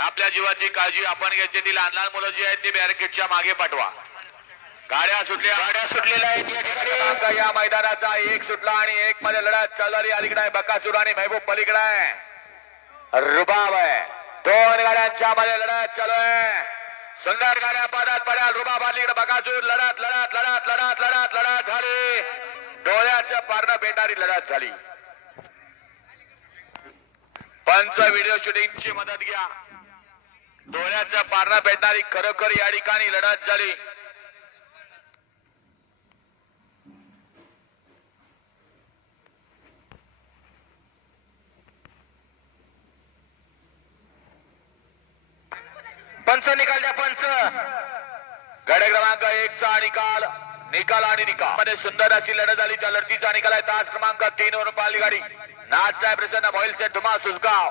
आपल्या जीवाची काळजी आपण घ्यायची. ती लहान लहान मुलं जी आहेत ती बॅरिकेडच्या मागे पाठवा. गाड्या सुटल्या. गाड्या सुटलेल्या आहेत या ठिकाणी. क्रमांक या मैदानाचा एक सुटला आणि एक मध्ये लढत चालणारी अलीकडे आहे बकासूर आणि महबूब पलीकडे आहे. रुबाब आहे. दोन गाड्यांच्या मध्ये लढत चालू आहे. सुंदर गाड्या पादात पड्या रुबाब अलीकडे बकासूर. लढत लढत लढत लढत लढत लढत झाली. डोळ्याच्या पारणं भेटणारी लढत झाली. पंच व्हिडिओ शूटिंगची मदत घ्या. डोळ्याचा पारणा भेटणारी खरोखर या ठिकाणी लढत झाली. पंच निकाल द्या पंच. गड क्रमांक एक चा निकाल निकाल आणि निकाल. मध्ये सुंदर अशी लढत झाली. त्या लढतीचा निकाल आहे तास क्रमांक तीन वरून पाहिली गाडी. नाथ साहेब प्रसन्न मोहिल सेठ धुमा सुसगाव